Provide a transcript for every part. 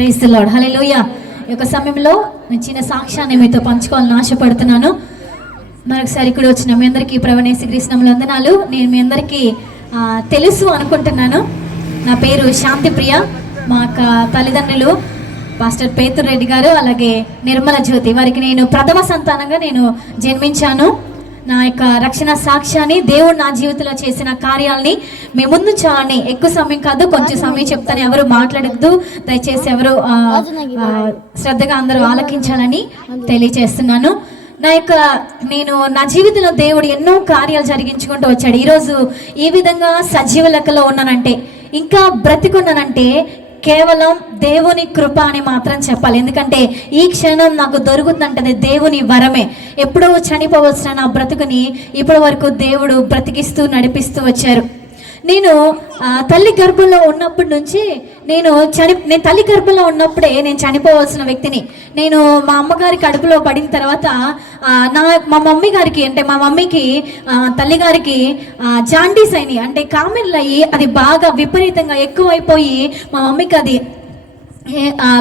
Praise the lord, హల్లెలూయా. ఈ యొక్క సమయంలో నేను చిన్న సాక్ష్యాన్ని మీతో పంచుకోవాలని ఆశపడుతున్నాను. మరొకసారి ఇక్కడ వచ్చిన మీ అందరికీ ప్రభువైన యేసుక్రీస్తు నామములో వందనాలు. నేను మీ అందరికీ తెలుసు అనుకుంటున్నాను. నా పేరు శాంతిప్రియ. మా తల్లిదండ్రులు పాస్టర్ పేతురు రెడ్డి గారు, అలాగే నిర్మల జ్యోతి, వారికి నేను ప్రథమ సంతానంగా నేను జన్మించాను. నా యొక్క రక్షణ సాక్ష్యాన్ని, దేవుడు నా జీవితంలో చేసిన కార్యాలని మీ ముందు చాలని, ఎక్కువ సమయం కాదు, కొంచెం సమయం చెప్తాను, ఎవరు మాట్లాడద్దు దయచేసి, ఎవరు శ్రద్ధగా అందరూ ఆలకించాలని తెలియజేస్తున్నాను. నేను నా జీవితంలో దేవుడు ఎన్నో కార్యాలు జరిగించుకుంటూ వచ్చాడు. ఈరోజు ఈ విధంగా సజీవ లెక్కలో ఉన్నానంటే, ఇంకా బ్రతికున్నానంటే కేవలం దేవుని కృప అని మాత్రం చెప్పాలి. ఎందుకంటే ఈ క్షణం నాకు దొరుకుతుందంటే దేవుని వరమే. ఎప్పుడో చనిపోవలసిన నా బ్రతుకుని ఇప్పటి వరకు దేవుడు బ్రతికిస్తూ నడిపిస్తూ వచ్చారు. నేను తల్లి గర్భంలో ఉన్నప్పటి నుంచి నేను తల్లి గర్భంలో ఉన్నప్పుడే నేను చనిపోవాల్సిన వ్యక్తిని. నేను మా అమ్మగారి కడుపులో పడిన తర్వాత మా మమ్మీ గారికి, అంటే మా మమ్మీకి తల్లి గారికి జాండీస్ అయినాయి, అంటే కామెర్లు అయ్యి అది బాగా విపరీతంగా ఎక్కువైపోయి మా మమ్మీకి అది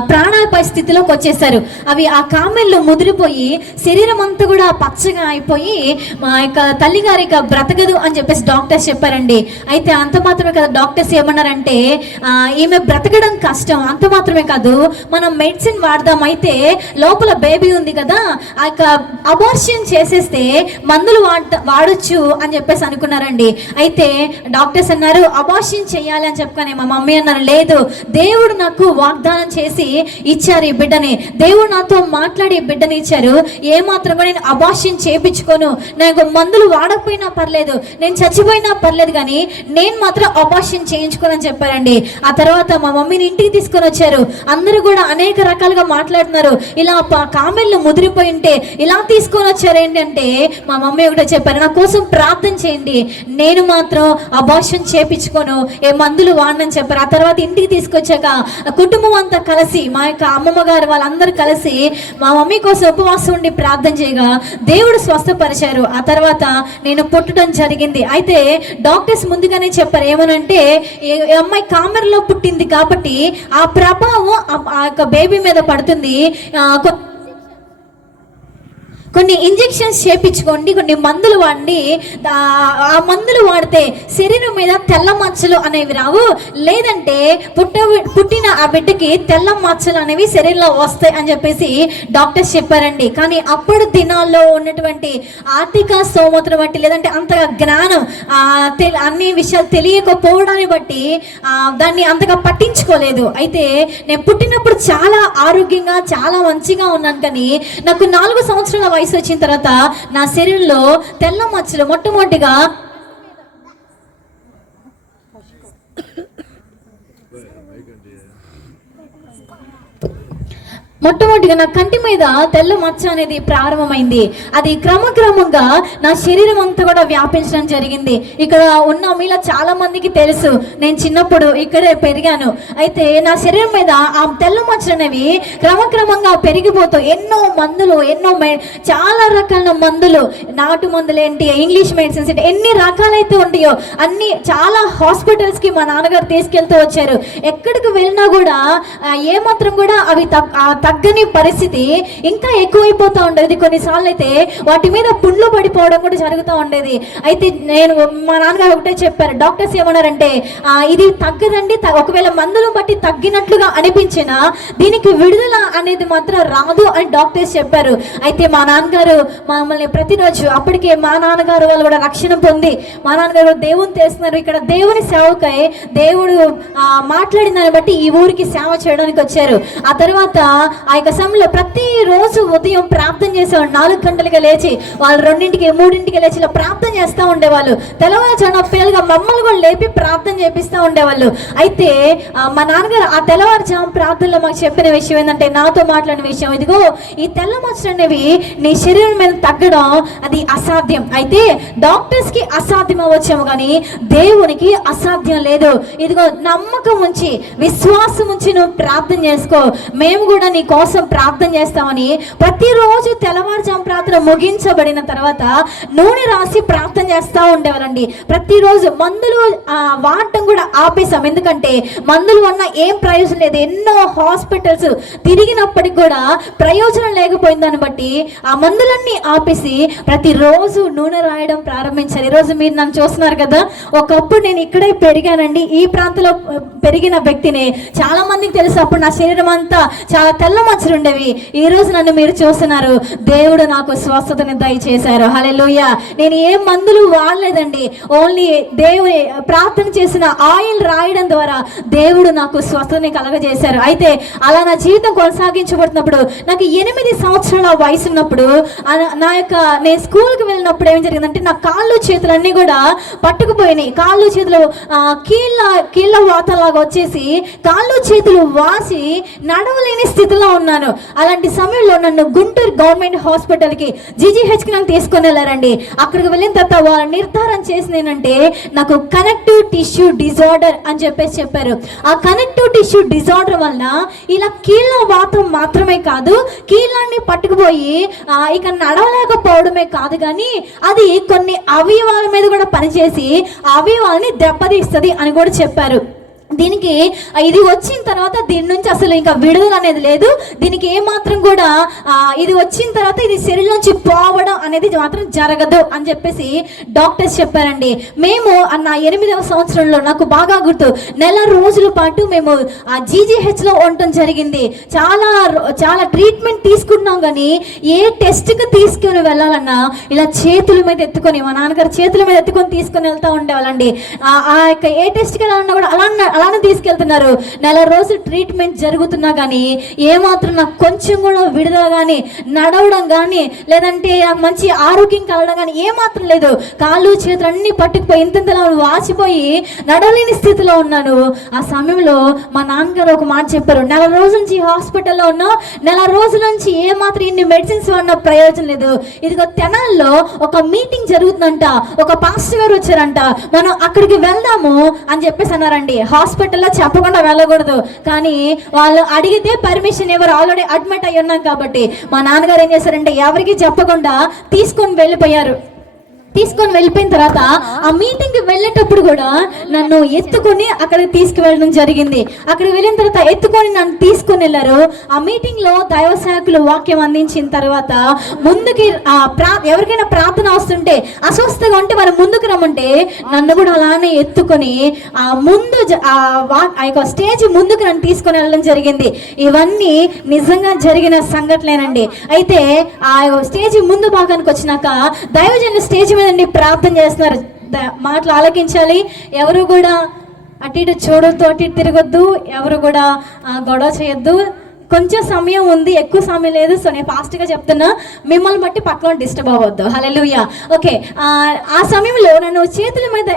ప్రాణాపాయ స్థితిలోకి వచ్చేసారు. అవి ఆ కామెళ్ళు ముదిరిపోయి శరీరం అంతా కూడా పచ్చగా అయిపోయి మా యొక్క తల్లి గారి బ్రతకదు అని చెప్పేసి డాక్టర్స్ చెప్పారండి. అయితే అంత మాత్రమే కదా, డాక్టర్స్ ఏమన్నారంటే ఈమె బ్రతకడం కష్టం, అంత మాత్రమే కాదు మనం మెడిసిన్ వాడదాం, అయితే లోపల బేబీ ఉంది కదా, ఆ యొక్క అబార్షన్ చేసేస్తే మందులు వాడొచ్చు అని చెప్పేసి అనుకున్నారండి. అయితే డాక్టర్స్ అన్నారు అబార్షన్ చేయాలి అని చెప్పుకొని మా మమ్మీ అన్నారు లేదు, దేవుడు నాకు వాగ్దానం చేసి ఇచ్చారు ఈ బిడ్డని, దేవుడు నాతో మాట్లాడి ఈ బిడ్డని ఇచ్చారు, ఏమాత్రం కూడా నేను అబార్షన్ చేయించుకోను, నాకు మందులు వాడకపోయినా పర్లేదు, నేను చచ్చిపోయినా పర్లేదు, కానీ నేను మాత్రం అబార్షన్ చేయించుకోనని చెప్పారండి. ఆ తర్వాత మా మమ్మీని ఇంటికి తీసుకొని వచ్చారు. అందరూ కూడా అనేక రకాలుగా మాట్లాడుతున్నారు, ఇలా కామెళ్ళు ముదిరిపోయి ఉంటే ఇలా తీసుకొని వచ్చారు ఏంటంటే, మా మమ్మీ ఒకటే చెప్పారు, నా కోసం ప్రార్థన చేయండి, నేను మాత్రం అబార్షన్ చేయించుకోను, ఏ మందులు వాడనని చెప్పారు. ఆ తర్వాత ఇంటికి తీసుకొచ్చాక కుటుంబం అంతా కలిసి, మా యొక్క అమ్మమ్మ గారు వాళ్ళందరూ కలిసి మా మమ్మీ కోసం ఉపవాసం ఉండి ప్రార్థన చేయగా దేవుడు స్వస్థపరిచారు. ఆ తర్వాత నేను పుట్టడం జరిగింది. అయితే డాక్టర్స్ ముందుగానే చెప్పారు ఏమనంటే, ఈ అమ్మాయి కామెరలో పుట్టింది కాబట్టి ఆ ప్రభావం ఆ యొక్క బేబీ మీద పడుతుంది, కొన్ని ఇంజెక్షన్స్ చేయించుకోండి, కొన్ని మందులు వాడి, ఆ మందులు వాడితే శరీరం మీద తెల్ల మచ్చలు అనేవి రావు, లేదంటే పుట్టిన ఆ బిడ్డకి తెల్ల మచ్చలు అనేవి శరీరంలో వస్తాయి అని చెప్పేసి డాక్టర్స్ చెప్పారండి. కానీ అప్పుడు దినాల్లో ఉన్నటువంటి ఆర్థిక స్తోమతను బట్టి, లేదంటే అంతగా జ్ఞానం అన్ని విషయాలు తెలియకపోవడాన్ని బట్టి దాన్ని అంతగా పట్టించుకోలేదు. అయితే నేను పుట్టినప్పుడు చాలా ఆరోగ్యంగా చాలా మంచిగా ఉన్నాను, కానీ నాకు 4 సంవత్సరాల వయసు వచ్చిన తర్వాత నా శరీరంలో తెల్ల మచ్చలు మొట్టమొదటిగా నా కంటి మీద తెల్ల మచ్చ అనేది ప్రారంభమైంది. అది క్రమక్రమంగా నా శరీరం అంతా కూడా వ్యాపించడం జరిగింది. ఇక్కడ ఉన్న మీలో చాలా మందికి తెలుసు, నేను చిన్నప్పుడు ఇక్కడే పెరిగాను. అయితే నా శరీరం మీద ఆ తెల్ల మచ్చలు అనేవి క్రమక్రమంగా పెరిగిపోతూ ఎన్నో మందులు, చాలా రకాల మందులు, నాటు మందులు ఏంటి, ఇంగ్లీష్ మెడిసిన్స్ ఏంటి, ఎన్ని రకాలైతే ఉంటాయో అన్ని చాలా హాస్పిటల్స్కి మా నాన్నగారు తీసుకెళ్తూ వచ్చారు. ఎక్కడికి వెళ్ళినా కూడా ఏమాత్రం కూడా అవి తగ్గని పరిస్థితి ఇంకా ఎక్కువైపోతూ ఉండేది. కొన్నిసార్లు అయితే వాటి మీద పుండ్లు పడిపోవడం కూడా జరుగుతూ ఉండేది. అయితే నేను మా నాన్నగారు ఒకటే చెప్పారు, డాక్టర్స్ ఏమన్నారంటే ఇది తగ్గదండి, ఒకవేళ మందులను బట్టి తగ్గినట్లుగా అనిపించినా దీనికి విడుదల అనేది మాత్రం రాదు అని డాక్టర్స్ చెప్పారు. అయితే మా నాన్నగారు మమ్మల్ని ప్రతిరోజు, అప్పటికే మా నాన్నగారు వాళ్ళు కూడా రక్షణ పొంది మా నాన్నగారు దేవుని చేస్తున్నారు, ఇక్కడ దేవుని సేవకై దేవుడు మాట్లాడిన దాన్ని బట్టి ఈ ఊరికి సేవ చేయడానికి వచ్చారు. ఆ తర్వాత ఆ యొక్క సమయంలో ప్రతిరోజు ఉదయం ప్రార్థన చేసేవాళ్ళు. 4 గంటలుగా లేచి వాళ్ళు 2ంటికి 3ంటికి లేచి ఇలా ప్రార్థన చేస్తూ ఉండేవాళ్ళు. తెల్లవారుజామున పిల్లలుగా మమ్మల్ని కూడా లేపి ప్రార్థన చేపిస్తూ ఉండేవాళ్ళు. అయితే మా నాన్నగారు ఆ తెల్లవారుజాము ప్రార్థనలో మాకు చెప్పిన విషయం ఏంటంటే, నాతో మాట్లాడిన విషయం, ఇదిగో ఈ తెల్ల మచ్చలు అనేవి నీ శరీరం మీద తగ్గడం అది అసాధ్యం. అయితే డాక్టర్స్కి అసాధ్యం అవ్వచ్చేమో కానీ దేవునికి అసాధ్యం లేదు. ఇదిగో నమ్మకం ఉంచి, విశ్వాసం ఉంచి నువ్వు ప్రార్థన చేసుకో, మేము కూడా నీ కోసం ప్రార్థన చేస్తామని ప్రతిరోజు తెల్లవారుజాము ప్రార్థన ముగించబడిన తర్వాత నూనె రాసి ప్రార్థన చేస్తూ ఉండేవాళ్ళండి. ప్రతిరోజు మందులు వాడటం కూడా ఆపేసాం, ఎందుకంటే మందులు వల్ల ఏం ప్రయోజనం లేదు. ఎన్నో హాస్పిటల్స్ తిరిగినప్పటికి కూడా ప్రయోజనం లేకపోయింది. దాన్ని బట్టి ఆ మందులన్నీ ఆపేసి ప్రతిరోజు నూనె రాయడం ప్రారంభించారు. ఈరోజు మీరు నన్ను చూస్తున్నారు కదా, ఒకప్పుడు నేను ఇక్కడే పెరిగానండి, ఈ ప్రాంతంలో పెరిగిన వ్యక్తిని. చాలా మందికి తెలుసు, అప్పుడు నా శరీరం అంతా చాలా తెల్ల మచ్చలు ఉండేవి. ఈ రోజు నన్ను మీరు చూస్తున్నారు. దేవుడు నాకు స్వస్థతని దయచేశారు. హల్లెలూయా. నేను ఏ మందులు వాడలేదండి, ఓన్లీ దేవుని ప్రార్థన చేసిన ఆయిల్ రాయడం ద్వారా దేవుడు నాకు స్వస్థతని కలగజేశారు. అయితే అలా నా జీవితం కొనసాగించబడుతున్నప్పుడు నాకు 8 సంవత్సరాల వయసు ఉన్నప్పుడు నేను స్కూల్కి వెళ్ళినప్పుడు ఏం జరిగిందంటే నా కాళ్ళు చేతులన్నీ కూడా పట్టుకుపోయినాయి. కాళ్ళు చేతులు కీళ్ళ వాతలాగా వచ్చేసి కాళ్ళు చేతులు వాసి నడవలేని స్థితిలో ఉన్నాను. అలాంటి సమయంలో నన్ను గుంటూరు గవర్నమెంట్ హాస్పిటల్కి జీజీహెచ్కి నన్ను తీసుకొని వెళ్ళారండి. అక్కడికి వెళ్ళిన తర్వాత వాళ్ళు నిర్ధారణ చేసింది ఏంటంటే నాకు కనెక్టివ్ టిష్యూ డిజార్డర్ అని చెప్పారు. ఆ కనెక్టివ్ టిష్యూ డిజార్డర్ వలన ఇలా కీళ్ళ వాతం మాత్రమే కాదు, కీళ్ళని పట్టుకుపోయి ఇక నడవలేకపోవడమే కాదు, కానీ అది కొన్ని అవయవాల మీద కూడా పనిచేసి ఆ అవయవాలని దెబ్బతీస్తుంది అని కూడా చెప్పారు. దీనికి ఇది వచ్చిన తర్వాత దీని నుంచి అసలు ఇంకా విడుదల అనేది లేదు. దీనికి ఏమాత్రం కూడా ఇది వచ్చిన తర్వాత ఇది శరీరం నుంచి పోవడం అనేది మాత్రం జరగదు అని చెప్పేసి డాక్టర్స్ చెప్పారండి. మేము నా 8వ సంవత్సరంలో నాకు బాగా గుర్తు, నెల రోజుల పాటు మేము ఆ జీజీహెచ్లో ఉండటం జరిగింది. చాలా ట్రీట్మెంట్ తీసుకుంటున్నాం, కానీ ఏ టెస్ట్కి తీసుకుని వెళ్ళాలన్నా ఇలా చేతుల మీద ఎత్తుకొని, మా నాన్నగారు చేతుల మీద ఎత్తుకొని తీసుకొని వెళ్తూ ఉండేవాళ్ళండి. ఆ యొక్క ఏ టెస్ట్కి వెళ్ళాలన్నా కూడా అలానే తీసుకెళ్తున్నారు. నెల రోజు ట్రీట్మెంట్ జరుగుతున్నా కానీ ఏమాత్రం నాకు కొంచెం కూడా విడుదల కానీ, నడవడం కానీ, లేదంటే మంచి ఆరోగ్యం కలగడం కానీ ఏమాత్రం లేదు. కాళ్ళు చేతులు అన్ని పట్టుకుపోయి ఇంతలా వాసిపోయి నడవలేని స్థితిలో ఉన్నాను. ఆ సమయంలో మా నాన్నగారు ఒక మాట చెప్పారు, నెల రోజుల నుంచి హాస్పిటల్లో ఉన్నావు, నెల రోజుల నుంచి ఏమాత్రం ఇన్ని మెడిసిన్స్ వాడిన ప్రయోజనం లేదు. ఇదిగో తెనాల్లో ఒక మీటింగ్ జరుగుతుందంట, ఒక పాస్టర్ గారు వచ్చారంట, మనం అక్కడికి వెళ్దాము అని చెప్పేసి అన్నారండి. హాస్పిటల్లో చెప్పకుండా వెళ్ళకూడదు, కానీ వాళ్ళు అడిగితే పర్మిషన్ ఎవరు, ఆల్రెడీ అడ్మిట్ అయ్యి ఉన్నాం కాబట్టి మా నాన్నగారు ఏం చేశారంటే ఎవరికి చెప్పకుండా తీసుకొని వెళ్ళిపోయిన తర్వాత ఆ మీటింగ్కి వెళ్ళేటప్పుడు కూడా నన్ను ఎత్తుకొని అక్కడికి తీసుకువెళ్ళడం జరిగింది. అక్కడికి వెళ్ళిన తర్వాత ఎత్తుకొని నన్ను తీసుకొని వెళ్ళారు. ఆ మీటింగ్లో దైవ సేవకులు వాక్యం అందించిన తర్వాత ముందుకి ఎవరికైనా ప్రార్థన వస్తుంటే అస్వస్థగా ఉంటే వాళ్ళు ముందుకు రమ్మంటే నన్ను కూడా అలానే ఎత్తుకొని ఆ యొక్క స్టేజ్ ముందుకు నన్ను తీసుకొని వెళ్ళడం జరిగింది. ఇవన్నీ నిజంగా జరిగిన సంఘటనలేనండి. అయితే ఆ స్టేజ్ ముందు భాగానికి వచ్చినాక దైవజనులు స్టేజ్ మీద ప్రార్థన చేస్తున్నారు. మాటలు ఆలకించాలి, ఎవరు కూడా అటు ఇటు చూడొద్దు, అటు ఇటు తిరగొద్దు, ఎవరు కూడా గొడవ చేయొద్దు. కొంచెం సమయం ఉంది, ఎక్కువ సమయం లేదు. సో నేను ఫాస్ట్గా చెప్తున్నా, మిమ్మల్ని బట్టి పక్కన డిస్టర్బ్ అవ్వద్దు. హల్లెలూయా. ఓకే, ఆ సమయంలో నన్ను చేతుల మీద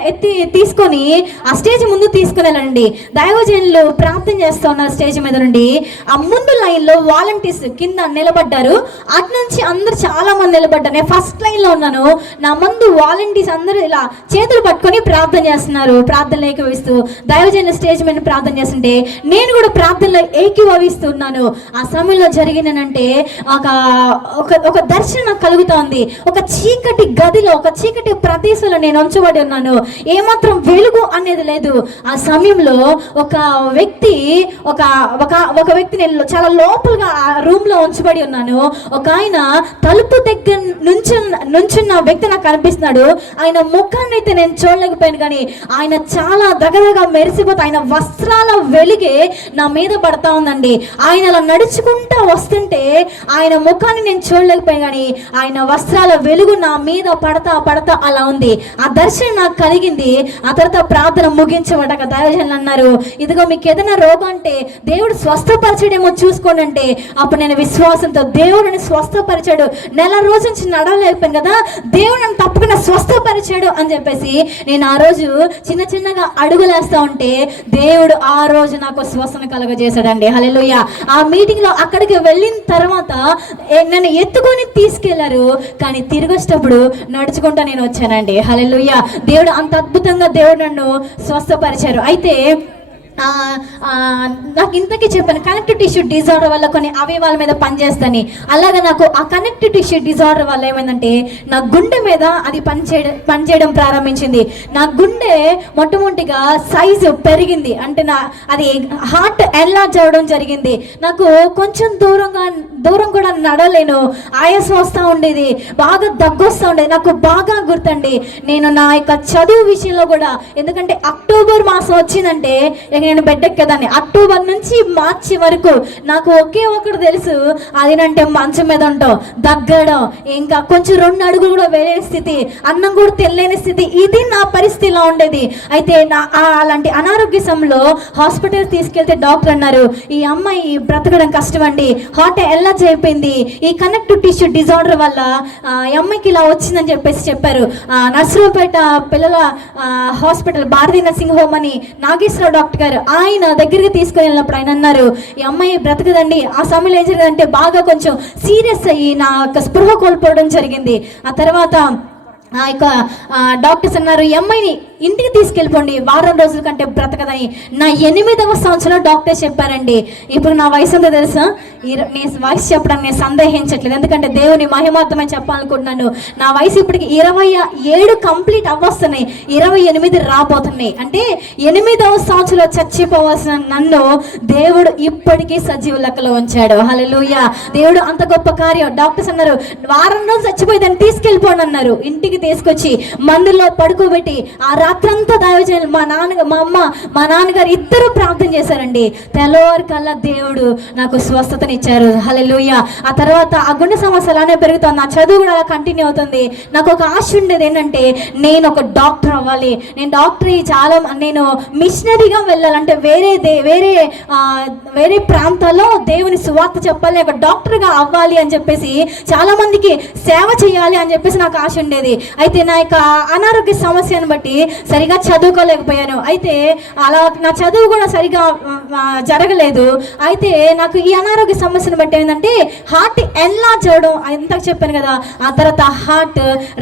తీసుకొని ఆ స్టేజ్ ముందు తీసుకుని వెళ్ళండి. దైవజనులు ప్రార్థన చేస్తూ ఉన్నారు స్టేజ్ మీద నుండి. ఆ ముందు లైన్లో వాలంటీర్స్ కింద నిలబడ్డారు. అటు నుంచి అందరు చాలా మంది నిలబడ్డారు. నేను ఫస్ట్ లైన్లో ఉన్నాను. నా ముందు వాలంటీర్స్ అందరూ ఇలా చేతులు పట్టుకొని ప్రార్థన చేస్తున్నారు. ప్రార్థనలో ఏకీభవిస్తూ దైవజనులు స్టేజ్ మీద ప్రార్థన చేస్తుంటే నేను కూడా ప్రార్థనలో ఏకీభవిస్తున్నాను. ఆ సమయంలో జరిగినంటే ఒక దర్శనం నాకు కలుగుతోంది. ఒక చీకటి గదిలో, ఒక చీకటి ప్రదేశంలో నేను ఉంచబడి ఉన్నాను. ఏమాత్రం వెలుగు అనేది లేదు. ఆ సమయంలో ఒక వ్యక్తి నేను చాలా లోపలగా ఆ రూమ్ లో ఉంచబడి ఉన్నాను. ఒక ఆయన తలుపు దగ్గర నుంచున్న వ్యక్తి నాకు కనిపిస్తున్నాడు. ఆయన ముఖాన్ని అయితే నేను చూడలేకపోయాను, కానీ ఆయన చాలా దగదగా మెరిసిపోతే ఆయన వస్త్రాల వెలుగే నా మీద పడతా ఉందండి. ఆయన అలా నడుచుకుంటా వస్తుంటే ఆయన ముఖాన్ని నేను చూడలేకపోయాను, కానీ ఆయన వస్త్రాల వెలుగు నా మీద పడతా అలా ఉంది. ఆ దర్శనం నాకు కలిగింది. ఆ తర్వాత ప్రార్థన ముగించబడ్డాక దైవజనులు అన్నారు, ఇదిగో మీకు ఏదైనా రోగం అంటే దేవుడు స్వస్థపరిచాడేమో చూసుకోండి అంటే అప్పుడు నేను విశ్వాసంతో దేవుడిని స్వస్థపరిచాడు, నెల రోజు నుంచి నడవలేకపోయాను కదా, దేవుడు నన్ను తప్పకుండా స్వస్థపరిచాడు అని చెప్పేసి నేను ఆ రోజు చిన్నగా అడుగులేస్తా ఉంటే దేవుడు ఆ రోజు నాకు స్వస్థన కలుగజేశాడండి. హల్లెలూయా. ఆ మీటింగ్ లో అక్కడికి వెళ్ళిన తర్వాత నన్ను ఎత్తుకొని తీసుకెళ్లారు, కానీ తిరిగి వచ్చేటప్పుడు నడుచుకుంటా నేను వచ్చానండి. హల్లెలూయా. దేవుడు అంత అద్భుతంగా దేవుడు నన్ను స్వస్థపరిచారు. అయితే నాకు ఇంతకీ చెప్పాను కనెక్టివ్ టిష్యూ డిజార్డర్ వల్ల కొన్ని అవయవాల మీద పనిచేస్తాను. అలాగే నాకు ఆ కనెక్టివ్ టిష్యూ డిజార్డర్ వల్ల ఏమైందంటే నా గుండె మీద అది పనిచేయడం ప్రారంభించింది. నా గుండె మొట్టమొదటిగా సైజు పెరిగింది, అంటే అది హార్ట్ ఎన్లార్జ్ అవ్వడం జరిగింది. నాకు కొంచెం దూరం కూడా నడలేను, ఆయాసం వస్తూ ఉండేది, బాగా దగ్గు వస్తూ ఉండేది. నాకు బాగా గుర్తండి, నేను నా యొక్క చదువు విషయంలో కూడా, ఎందుకంటే అక్టోబర్ మాసం వచ్చిందంటే నేను బెడ్డెక్కేదాన్ని. అక్టోబర్ నుంచి మార్చి వరకు నాకు ఒకే ఒకటి తెలుసు, అదేనంటే మంచం మీద ఉంటాం, దగ్గడం, ఇంకా కొంచెం 2 అడుగులు కూడా వేరే స్థితి, అన్నం కూడా తెలియని స్థితి. ఇది నా పరిస్థితి ఇలా ఉండేది. అయితే అలాంటి అనారోగ్య సమయంలో హాస్పిటల్ తీసుకెళ్తే డాక్టర్ అన్నారు, ఈ అమ్మాయి బ్రతకడం కష్టం అండి, హార్ట్ ఎల్లార్జ్ అయిపోయింది, ఈ కనెక్టివ్ టిష్యూ డిజార్డర్ వల్ల ఈ అమ్మాయికి ఇలా వచ్చిందని చెప్పారు. నర్సరావుపేట పిల్లల హాస్పిటల్ భారతీయ నర్సింగ్ హోమ్ అని నాగేశ్వరరావు డాక్టర్ గారు, ఆయన దగ్గరికి తీసుకుని వెళ్ళినప్పుడు ఆయన అన్నారు, ఈ అమ్మాయి బ్రతకదండి. ఆ సమయంలో ఏం జరిగిందంటే బాగా కొంచెం సీరియస్ అయ్యి నా యొక్క స్పృహ కోల్పోవడం జరిగింది. ఆ తర్వాత ఆ యొక్క డాక్టర్స్ అన్నారు, ఈ అమ్మాయిని ఇంటికి తీసుకెళ్ళిపోండి, వారం రోజుల కంటే బ్రతకదని. నా 8వ సంవత్సరంలో డాక్టర్ చెప్పారండి. ఇప్పుడు నా వయసు అంతా తెలుసా? నేను వయసు చెప్పడానికి నేను సందేహించట్లేదు, ఎందుకంటే దేవుని మహిమార్థమై చెప్పాలనుకుంటున్నాను. నా వయసు ఇప్పటికి 27 కంప్లీట్ అవ్వస్తున్నాయి, 28 రాబోతున్నాయి. అంటే 8వ సంవత్సరంలో చచ్చిపోవాల్సిన నన్ను దేవుడు ఇప్పటికీ సజీవ లెక్కలో ఉంచాడు. హల్లెలూయా! దేవుడు అంత గొప్ప కార్యం. డాక్టర్స్ అన్నారు, వారం రోజులు చచ్చిపోయి దాన్ని తీసుకెళ్ళిపోండి అన్నారు. ఇంటికి తీసుకొచ్చి మందుల్లో పడుకోబెట్టి ఆ రాత్రంతా దైవజనులు మా అమ్మ మా నాన్నగారు ఇద్దరు ప్రార్థన చేశారండి. తెల్లవారి కల్లా దేవుడు నాకు స్వస్థతనిచ్చారు. హల్లెలూయా! ఆ తర్వాత ఆ గుండె సమస్య అలానే పెరుగుతుంది, నా చదువు కూడా అలా కంటిన్యూ అవుతుంది. నాకు ఒక ఆశ ఉండేది ఏంటంటే నేను ఒక డాక్టర్ అవ్వాలి, నేను మిషనరీగా వెళ్ళాలంటే వేరే ప్రాంతాల్లో దేవుని సువార్త చెప్పాలి, ఒక డాక్టర్గా అవ్వాలి అని చెప్పేసి, చాలా మందికి సేవ చేయాలి అని చెప్పేసి నాకు ఆశ ఉండేది. అయితే నా యొక్క అనారోగ్య సమస్యను బట్టి సరిగా చదువుకోలేకపోయాను. అయితే అలా నా చదువు కూడా సరిగా జరగలేదు. అయితే నాకు ఈ అనారోగ్య సమస్యను బట్టి ఏంటంటే హార్ట్ ఎన్లార్జ్ అవ్వడం, ఇంతకు చెప్పాను కదా, ఆ తర్వాత హార్ట్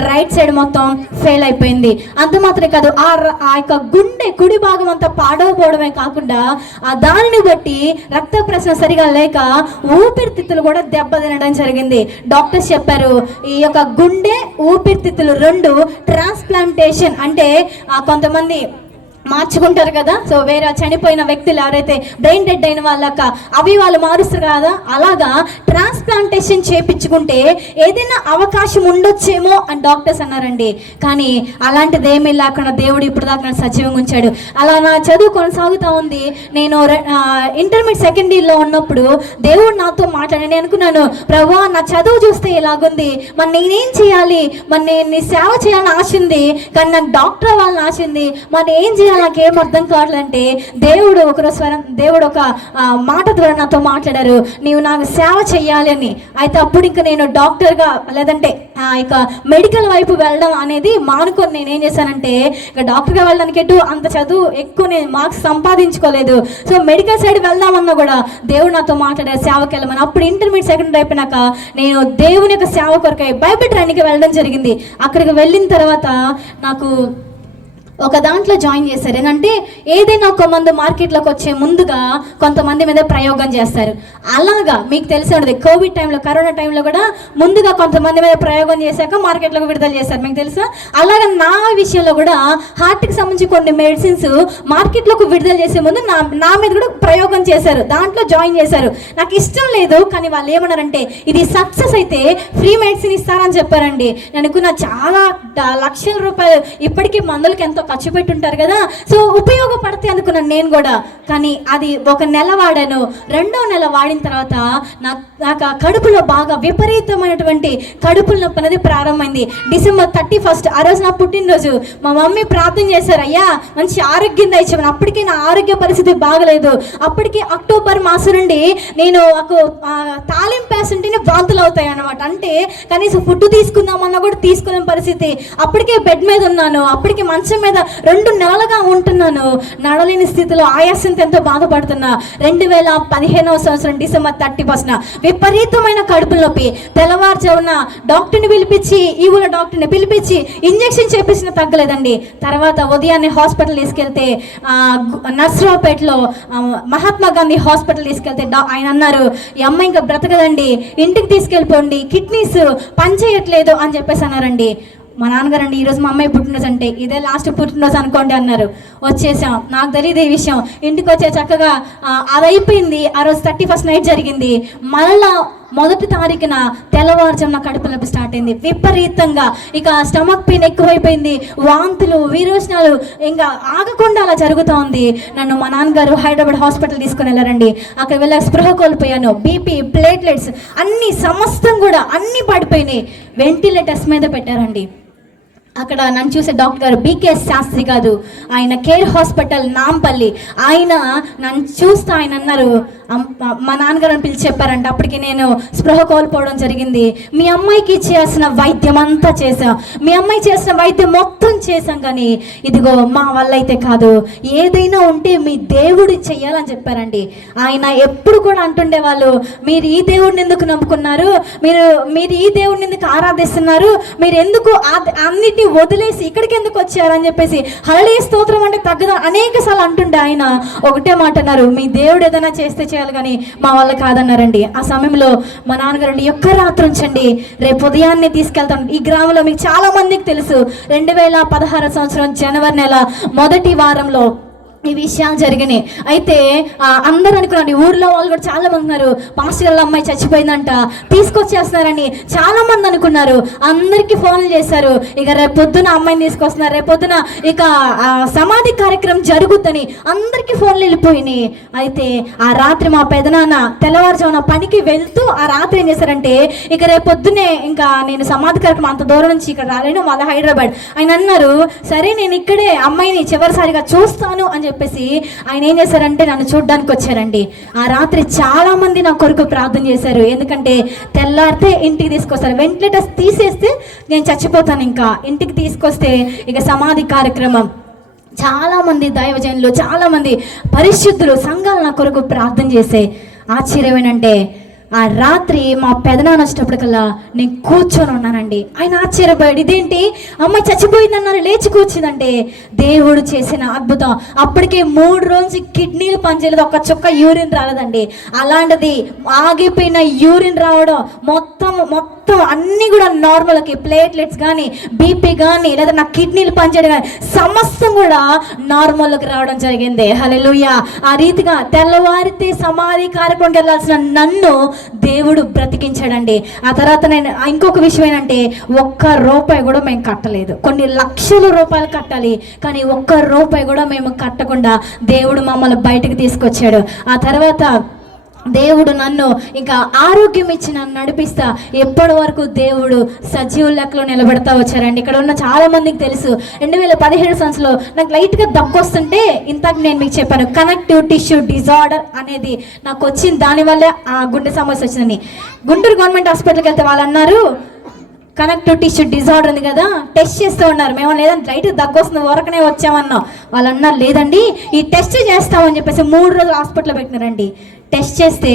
రైట్ సైడ్ మొత్తం ఫెయిల్ అయిపోయింది. అంత మాత్రమే కాదు, ఆ యొక్క గుండె కుడి భాగం అంతా పాడవపోవడమే కాకుండా దానిని బట్టి రక్త ప్రసరణ సరిగా లేక ఊపిరితిత్తులు కూడా దెబ్బతినడం జరిగింది. డాక్టర్స్ చెప్పారు, ఈ యొక్క గుండె ఊపిరితిత్తులు 2 ట్రాన్స్ప్లాంటేషన్, అంటే కొంతమంది మార్చుకుంటారు కదా, సో వేరే చనిపోయిన వ్యక్తులు ఎవరైతే బ్రెయిన్ డెడ్ అయిన వాళ్ళక అవి వాళ్ళు మారుస్తారు కదా, అలాగా ట్రాన్స్ప్లాంటేషన్ చేయించుకుంటే ఏదైనా అవకాశం ఉండొచ్చేమో అని డాక్టర్స్ అన్నారండి. కానీ అలాంటిది ఏమీ లేకుండా దేవుడు ఇప్పుడు దాకా నన్ను సజీవంగా ఉంచాడు. అలా నా చదువు కొనసాగుతూ ఉంది. నేను ఇంటర్మీడియట్ సెకండ్ ఇయర్లో ఉన్నప్పుడు దేవుడు నాతో మాట్లాడి, నేను అనుకున్నాను, ప్రభువా నా చదువు చూస్తే ఇలాగుంది, మరి నేనేం చేయాలి, మరి నేను నీ సేవ చేయాలని ఆశ ఉంది, కానీ నాకు డాక్టర్ అవ్వాలని ఆశ ఉంది, మరి ఏం చేయాలి, నాకేం అర్థం కావాలంటే దేవుడు ఒక మాట ద్వారా నాతో మాట్లాడారు, నీవు నాకు సేవ చెయ్యాలి అని. అయితే అప్పుడు ఇంకా నేను డాక్టర్గా లేదంటే ఇక మెడికల్ వైపు వెళ్ళడం అనేది మానుకొని నేను ఏం చేశానంటే, ఇక డాక్టర్గా వెళ్ళడానికి అంత చదువు ఎక్కువ నేను మార్క్స్ సంపాదించుకోలేదు. సో మెడికల్ సైడ్ వెళ్దామన్నా కూడా దేవుడు నాతో మాట్లాడారు, సేవకి వెళ్ళమని. అప్పుడు ఇంటర్మీడియట్ సెకండ్ అయిపోయినాక నేను దేవుని యొక్క సేవ కొరకై బైబిల్ ట్రైనింగ్కి వెళ్ళడం జరిగింది. అక్కడికి వెళ్ళిన తర్వాత నాకు ఒక దాంట్లో జాయిన్ చేశారు. ఏంటంటే ఏదైనా ఒక మందు మార్కెట్లోకి వచ్చే ముందుగా కొంతమంది మీద ప్రయోగం చేస్తారు. అలాగా మీకు తెలిసి ఉండదు, కోవిడ్ టైంలో, కరోనా టైంలో కూడా ముందుగా కొంతమంది మీద ప్రయోగం చేశాక మార్కెట్లోకి విడుదల చేశారు, మీకు తెలుసా? అలాగా నా విషయంలో కూడా హార్ట్కి సంబంధించి కొన్ని మెడిసిన్స్ మార్కెట్లోకి విడుదల చేసే ముందు నా మీద కూడా ప్రయోగం చేశారు. దాంట్లో జాయిన్ చేశారు. నాకు ఇష్టం లేదు, కానీ వాళ్ళు ఏమన్నారంటే ఇది సక్సెస్ అయితే ఫ్రీ మెడిసిన్ ఇస్తారని చెప్పారండి. నేను అనుకున్న చాలా లక్షల రూపాయలు ఇప్పటికీ మందులకి ఎంతో ఖర్చు పెట్టుంటారు కదా, సో ఉపయోగపడతాయి అనుకున్నాను నేను కూడా. కానీ అది 1 నెల వాడాను. 2వ నెల వాడిన తర్వాత నాకు కడుపులో బాగా విపరీతమైనటువంటి కడుపుల నొప్పి అనేది ప్రారంభమైంది. డిసెంబర్ 31 ఆ రోజు నా పుట్టినరోజు. మా మమ్మీ ప్రార్థన చేశారు, అయ్యా మంచి ఆరోగ్యం దయచేయమని. అప్పటికి నా ఆరోగ్య పరిస్థితి బాగలేదు. అప్పటికి అక్టోబర్ మాసం నుండి నేను తాలింపు వేస్తుంటేనే వాంతులు అవుతాయి అన్నమాట. అంటే కనీసం ఫుడ్ తీసుకుందామన్నా కూడా తీసుకోలేని పరిస్థితి. అప్పటికే బెడ్ మీద ఉన్నాను, అప్పటికి మంచం మీద 2 నెలలుగా ఉంటున్నాను. నడలేని స్థితిలో ఆయాసంతో ఎంతో బాధపడుతున్నా. 2015వ సంవత్సరం డిసెంబర్ 31న విపరీతమైన కడుపు నొప్పి. తెల్లవారుజామున డాక్టర్ని పిలిపించి, ఈవుల డాక్టర్ని పిలిపించి ఇంజెక్షన్ చేపించిన తగ్గలేదండి. తర్వాత ఉదయాన్నే హాస్పిటల్ తీసుకెళ్తే నర్సరావుపేటలో మహాత్మా గాంధీ హాస్పిటల్ తీసుకెళ్తే ఆయన అన్నారు, ఈ అమ్మాయి ఇంకా బ్రతకదండి, ఇంటికి తీసుకెళ్ళిపోండి, కిడ్నీస్ పనిచేయట్లేదు అని చెప్పేసి అన్నారండి. మా నాన్నగారు అండి, ఈరోజు మా అమ్మాయి పుట్టినరోజు అంటే ఇదే లాస్ట్ పుట్టినరోజు అనుకోండి అన్నారు. వచ్చేసాం. నాకు తెలియదు ఈ విషయం. ఇంటికి వచ్చే చక్కగా అది అయిపోయింది. ఆ రోజు 31st నైట్ జరిగింది. మళ్ళా 1వ తారీఖున తెల్లవారుజామున కడుపు నొప్పి స్టార్ట్ అయింది విపరీతంగా. ఇక స్టమక్ పెయిన్ ఎక్కువైపోయింది, వాంతులు, విరోచనాలు ఇంకా ఆగకుండా అలా జరుగుతూ ఉంది. నన్ను మా నాన్నగారు హైదరాబాద్ హాస్పిటల్ తీసుకుని వెళ్ళారండి. అక్కడ వెళ్ళాక స్పృహ కోల్పోయాను. బీపీ, ప్లేట్లెట్స్ అన్ని సమస్తం కూడా అన్నీ పడిపోయినాయి. వెంటిలేటర్స్ మీద పెట్టారండి. అక్కడ నన్ను చూసే డాక్టర్ గారు బీకే శాస్త్రి కాదు, ఆయన కేర్ హాస్పిటల్ నాంపల్లి. ఆయన నన్ను చూస్తే ఆయన అన్నారు, మా నాన్నగారిని పిలిచి చెప్పారంట. అప్పటికి నేను స్పృహ కోల్పోవడం జరిగింది. మీ అమ్మాయికి చేసిన వైద్యం అంతా చేసాం, మీ అమ్మాయి చేసిన వైద్యం మొత్తం చేసాం, కానీ ఇదిగో మా వల్ల అయితే కాదు, ఏదైనా ఉంటే మీ దేవుడు చెయ్యాలని చెప్పారండి. ఆయన ఎప్పుడు కూడా అంటుండే వాళ్ళు, మీరు ఈ దేవుడిని ఎందుకు నమ్ముకున్నారు, మీరు ఈ దేవుడిని ఎందుకు ఆరాధిస్తున్నారు, మీరు ఎందుకు అన్నిటిని వదిలేసి ఇక్కడికి ఎందుకు వచ్చారని చెప్పేసి హల్లెలూయా స్తోత్రం అంటే తగ్గదా అనేక సార్లు అంటుండే. ఆయన ఒకటే మాట అన్నారు, మీ దేవుడు ఏదైనా చేస్తే చేయాలి, కానీ మా వల్ల కాదన్నారండి. ఆ సమయంలో మా నాన్నగారు ఒక్క రాత్రి ఉంచండి, రేపు ఉదయాన్నే తీసుకెళ్తాను. ఈ గ్రామంలో మీకు చాలా మందికి తెలుసు, 2016 సంవత్సరం జనవరి నెల 1వ వారంలో ఈ విషయాలు జరిగినాయి. అయితే అందరూ అనుకున్నాను, ఊర్లో వాళ్ళు కూడా చాలా మంది ఉన్నారు, పాస్టర్ గారి అమ్మాయి చచ్చిపోయిందంట, తీసుకొచ్చేస్తున్నారని చాలా మంది అనుకున్నారు. అందరికీ ఫోన్లు చేశారు, ఇక రేపొద్దున అమ్మాయిని తీసుకొస్తున్నారు, రేపొద్దున ఇక సమాధి కార్యక్రమం జరుగుద్దని అందరికీ ఫోన్లు వెళ్ళిపోయినాయి. అయితే ఆ రాత్రి మా పెదనాన్న తెల్లవారుజామున పనికి వెళ్తూ ఆ రాత్రి ఏం చేశారంటే, ఇక రేపొద్దునే ఇంకా నేను సమాధి కార్యక్రమం అంత దూరం నుంచి ఇక్కడ రాలేను, వాళ్ళ హైదరాబాద్. ఆయన అన్నారు, సరే నేను ఇక్కడే అమ్మాయిని చివరిసారిగా చూస్తాను అని చెప్పేసి ఆయన ఏం చేశారంటే నన్ను చూడడానికి వచ్చారండి. ఆ రాత్రి చాలా మంది నా కొరకు ప్రార్థన చేశారు. ఎందుకంటే తెల్లారితే ఇంటికి తీసుకొస్తారు, వెంటిలేటర్స్ తీసేస్తే నేను చచ్చిపోతాను, ఇంకా ఇంటికి తీసుకొస్తే ఇక సమాధి కార్యక్రమం. చాలా మంది దైవజనులు, చాలా మంది పరిశుద్ధులు, సంఘాలు నా కొరకు ప్రార్థన చేసే. ఆశ్చర్యం ఏంటంటే ఆ రాత్రి మా పెదనాన్న వచ్చేటప్పటికల్లా నేను కూర్చొని ఉన్నానండి. ఆయన ఆశ్చర్యపోయాడు, ఇదేంటి అమ్మాయి చచ్చిపోయిందన్నారు, లేచి కూర్చుందంటే దేవుడు చేసిన అద్భుతం. అప్పటికే 3 రోజులు కిడ్నీలు పనిచేయలేదు, ఒక్క చుక్క యూరిన్ రాలేదండి. అలాంటిది ఆగిపోయిన యూరిన్ రావడం, మొత్తం అన్నీ కూడా నార్మల్కి, ప్లేట్లెట్స్ కానీ, బీపీ కానీ, లేదా నా కిడ్నీలు పనిచేయడం కానీ సమస్తం కూడా నార్మల్కి రావడం జరిగింది. హల్లెలూయా. ఆ రీతిగా తెల్లవారితే సమాధి కార్యక్రమంకి వెళ్ళాల్సిన నన్ను దేవుడు బ్రతికించాడండి. ఆ తర్వాత నేను ఇంకొక విషయం ఏంటంటే, ₹1 కూడా మేము కట్టలేదు. కొన్ని లక్షల రూపాయలు కట్టాలి, కానీ ₹1 కూడా మేము కట్టకుండా దేవుడు మమ్మల్ని బయటకు తీసుకొచ్చాడు. ఆ తర్వాత దేవుడు నన్ను ఇంకా ఆరోగ్యం ఇచ్చి నన్ను నడిపిస్తా ఎప్పటి వరకు దేవుడు సజీవుల లెక్కలో నిలబెడతా వచ్చారండి. ఇక్కడ ఉన్న చాలా మందికి తెలుసు, 2017 సంవత్సరంలో నాకు లైట్గా దగ్గు వస్తుంటే, ఇంతకు నేను మీకు చెప్పాను కనెక్టివ్ టిష్యూ డిజార్డర్ అనేది నాకు వచ్చింది, దానివల్లే ఆ గుండె సమస్య వచ్చిందని. గుంటూరు గవర్నమెంట్ హాస్పిటల్కి వెళ్తే వాళ్ళు అన్నారు, కనెక్టివ్ టిష్యూ డిజార్డర్ ఉంది కదా, టెస్ట్ చేస్తూ ఉన్నారు. మేము లేదంటే లైట్ దగ్గు వస్తుంది, వరకనే వచ్చామన్నాం. వాళ్ళు అన్నారు, లేదండి ఈ టెస్ట్ చేస్తామని చెప్పేసి 3 రోజులు హాస్పిటల్లో పెట్టినారండి. టెస్ట్ చేస్తే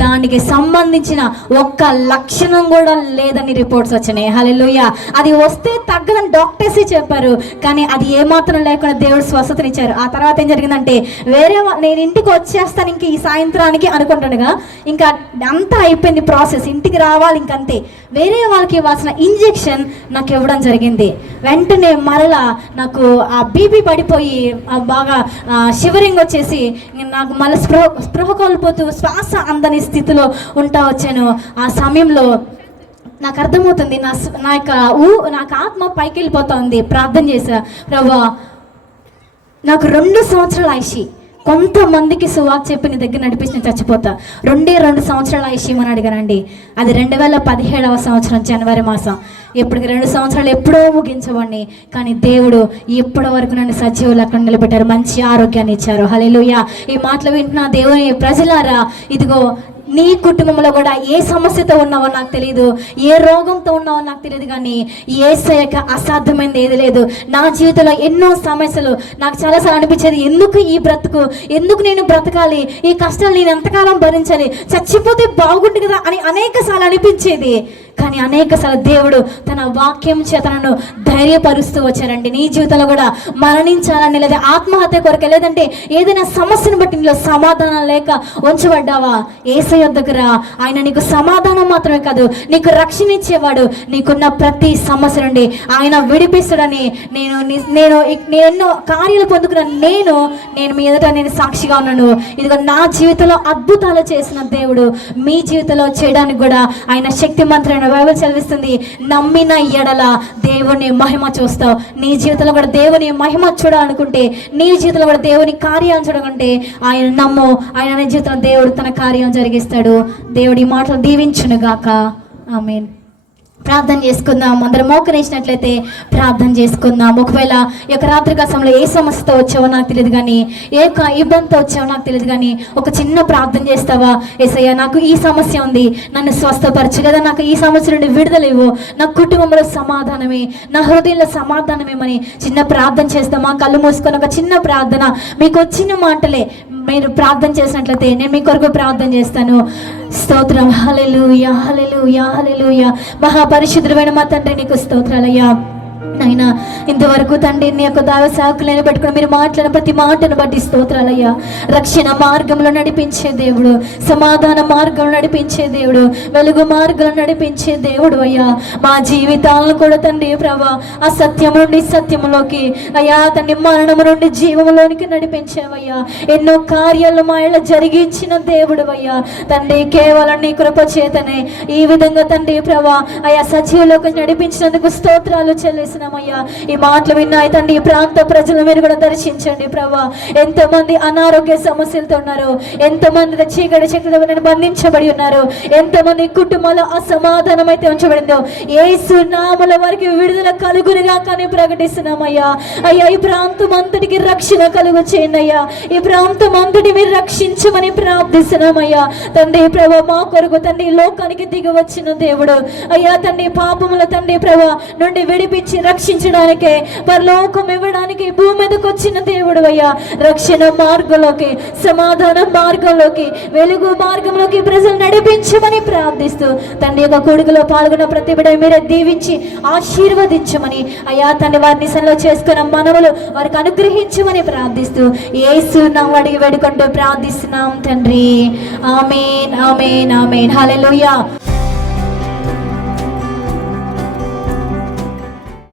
దానికి సంబంధించిన ఒక్క లక్షణం కూడా లేదని రిపోర్ట్స్ వచ్చినాయి. హల్లెలూయా. అది వస్తే తగ్గదని డాక్టర్సే చెప్పారు, కానీ అది ఏమాత్రం లేకుండా దేవుడు స్వస్థతనిచ్చారు. ఆ తర్వాత ఏం జరిగిందంటే, నేను ఇంటికి వచ్చేస్తాను ఇంక ఈ సాయంత్రానికి అనుకుంటానుగా, ఇంకా అంతా అయిపోయింది ప్రాసెస్, ఇంటికి రావాలి ఇంకంతే. వేరే వాళ్ళకి ఇవ్వాల్సిన ఇంజెక్షన్ నాకు ఇవ్వడం జరిగింది. వెంటనే మరలా నాకు ఆ బీపీ పడిపోయి బాగా షివరింగ్ వచ్చేసి నాకు మళ్ళీ స్పృహ కోల్పోతూ శ్వాస అందని స్థితిలో ఉంటా వచ్చాను. ఆ సమయంలో నాకు అర్థమవుతుంది, నాకు ఆత్మ పైకి వెళ్ళిపోతా ఉంది. ప్రార్థన చేశా, ప్రభువా నాకు 2 సంవత్సరాల ఆయుష్, కొంతమందికి సువార్త చెప్పి నీ దగ్గర నడిపించి నేను చచ్చిపోతా, 2 సంవత్సరాల ఆయుష్ అని అడిగానండి. అది 2017వ సంవత్సరం జనవరి మాసం. ఇప్పటికి 2 సంవత్సరాలు ఎప్పుడో ముగించవండి, కానీ దేవుడు ఇప్పటి వరకు నన్ను సజీవులు అక్కడ నిలబెట్టారు, మంచి ఆరోగ్యాన్ని ఇచ్చారు. హల్లెలూయా. ఈ మాటలు వింటున్న దేవుని ప్రజలారా, ఇదిగో నీ కుటుంబంలో కూడా ఏ సమస్యతో ఉన్నావో నాకు తెలియదు, ఏ రోగంతో ఉన్నావో నాకు తెలియదు, కానీ యేసయ్యకి అసాధ్యమైనది ఏది లేదు. నా జీవితంలో ఎన్నో సమస్యలు నాకు చాలాసార్లు అనిపించేది, ఎందుకు ఈ బ్రతుకు, ఎందుకు నేను బ్రతకాలి, ఈ కష్టాలు నేను ఎంతకాలం భరించాలి, చచ్చిపోతే బాగుంటుంది కదా అని అనేక సార్లు అనిపించేది. కానీ అనేక సార్లు దేవుడు తన వాక్యం చేత నన్ను ధైర్యపరుస్తూ వచ్చారండి. నీ జీవితంలో కూడా మరణించాలని, లేదా ఆత్మహత్య కొరకు, లేదంటే ఏదైనా సమస్యను బట్టి నీలో సమాధానం లేక ఉంచబడ్డావా, యేసయ్య దగ్గర ఆయన నీకు సమాధానం మాత్రమే కాదు, నీకు రక్షణ ఇచ్చేవాడు. నీకున్న ప్రతి సమస్య నుండి ఆయన విడిపిస్తాడని నేను ఎన్నో కార్యాలు పొందుకున్నాను. నేను మీ ఎదుట నేను సాక్షిగా ఉన్నాను. ఇదిగో నా జీవితంలో అద్భుతాలు చేసిన దేవుడు మీ జీవితంలో చేయడానికి కూడా ఆయన శక్తిమంతుడైన. బైబిల్ చదివిస్తుంది, నమ్మిన ఎడల దేవుని మహిమ చూస్తావు. నీ జీవితంలో కూడా దేవుని మహిమ చూడాలనుకుంటే, నీ జీవితంలో కూడా దేవుని కార్యాలు చూడాలంటే ఆయన నమ్ము. ఆయన నీ జీవితంలో దేవుడు తన కార్యం జరిగిస్తాడు. దేవుడి మాటలు దీవించును గాక. ఆమేన్. ప్రార్థన చేసుకుందాం. అందరం మోకరేసినట్లయితే ప్రార్థన చేసుకుందాం. ఒకవేళ ఈ యొక్క రాత్రికాల సమయంలో ఏ సమస్యతో వచ్చావో నాకు తెలియదు, కానీ ఏ ఇబ్బందితో వచ్చావో నాకు తెలియదు, కానీ ఒక చిన్న ప్రార్థన చేస్తావా, యేసయ్య నాకు ఈ సమస్య ఉంది, నన్ను స్వస్థపరచు, లేదా నాకు ఈ సమస్య నుండి విడుదల ఇవ్వు, నా కుటుంబంలో సమాధానమే, నా హృదయంలో సమాధానమేమని చిన్న ప్రార్థన చేస్తామా? కళ్ళు మూసుకొని ఒక చిన్న ప్రార్థన, మీకు వచ్చిన మాటలే మీరు ప్రార్థన చేసినట్లయితే నేను మీ కొరకు ప్రార్థన చేస్తాను. స్తోత్రం. హల్లెలూయా, హల్లెలూయా, హల్లెలూయా. మహాపరిశుద్ధుడైన మా తండ్రి నీకు స్తోత్రాలయ్యా. నాయన ఇంతవరకు తండ్రి నీ యొక్క దైవ సేవకులను పెట్టుకుని మీరు మాట్లాడిన ప్రతి మాటను బట్టి స్తోత్రాలయ్యా. రక్షణ మార్గంలో నడిపించే దేవుడు, సమాధాన మార్గంలో నడిపించే దేవుడు, వెలుగు మార్గంలో నడిపించే దేవుడు అయ్యా. మా జీవితాలను కూడా తండ్రి ప్రభా ఆ సత్యం నుండి సత్యంలోకి అయ్యా, తండ్రి మరణం నుండి జీవంలోనికి నడిపించావయ్యా. ఎన్నో కార్యాలు మా ఇళ్ళ జరిగించిన దేవుడు అయ్యా తండ్రి. కేవలం నీ కృప చేతనే ఈ విధంగా తండ్రి ప్రభా అయ్యా సజీవులోకి నడిపించినందుకు స్తోత్రాలు చెల్లిసిన ఈ మాటలు విన్నాయి తండ్రి. ఈ ప్రాంత ప్రజలు మీరు కూడా దర్శించండి ప్రభా. ఎంతమంది అనారోగ్య సమస్యలతో ఉన్నారు, ఎంతమంది చీకటి శక్తులను బంధించబడి ఉన్నారు, ఎంతమంది కుటుంబాల అసమాధానం అయితే ఉంచబడిందో యేసు నామములో వారికి విడుదల కలుగునుగా కానీ ప్రకటిస్తున్నామయ్యా. అయ్యా ఈ ప్రాంతం అంతటికి రక్షణ కలుగు చేయండి అయ్యా. ఈ ప్రాంతం అంతటి మీరు రక్షించమని ప్రార్థిస్తున్నామయ్యా తండ్రి ప్రభా. మా కొరకు తండ్రి లోకానికి దిగి వచ్చిన దేవుడు అయ్యా తండ్రి. పాపముల తండ్రి ప్రభా నుండి విడిపించి రక్షించడానికే, పరలోకం ఇవ్వడానికి భూమి మీదకి వచ్చిన దేవుడు అయ్యా. రక్షణ మార్గంలోకి, సమాధాన మార్గంలోకి, వెలుగు మార్గంలోకి ప్రజలు నడిపించమని ప్రార్థిస్తూ తండ్రి యొక్క కొడుకులో పాల్గొన్న ప్రతి బిడ్డ మీరే దీవించి ఆశీర్వదించమని అయ్యా తండ్రి. వారిని సన్నిలో చేసుకున్న మనవులు వారికి అనుగ్రహించమని ప్రార్థిస్తూ యేసు నామములో అడిగి వేడుకుంటూ ప్రార్థిస్తున్నాం తండ్రి. ఆమేన్, ఆమేన్, ఆమేన్. హల్లెలూయా.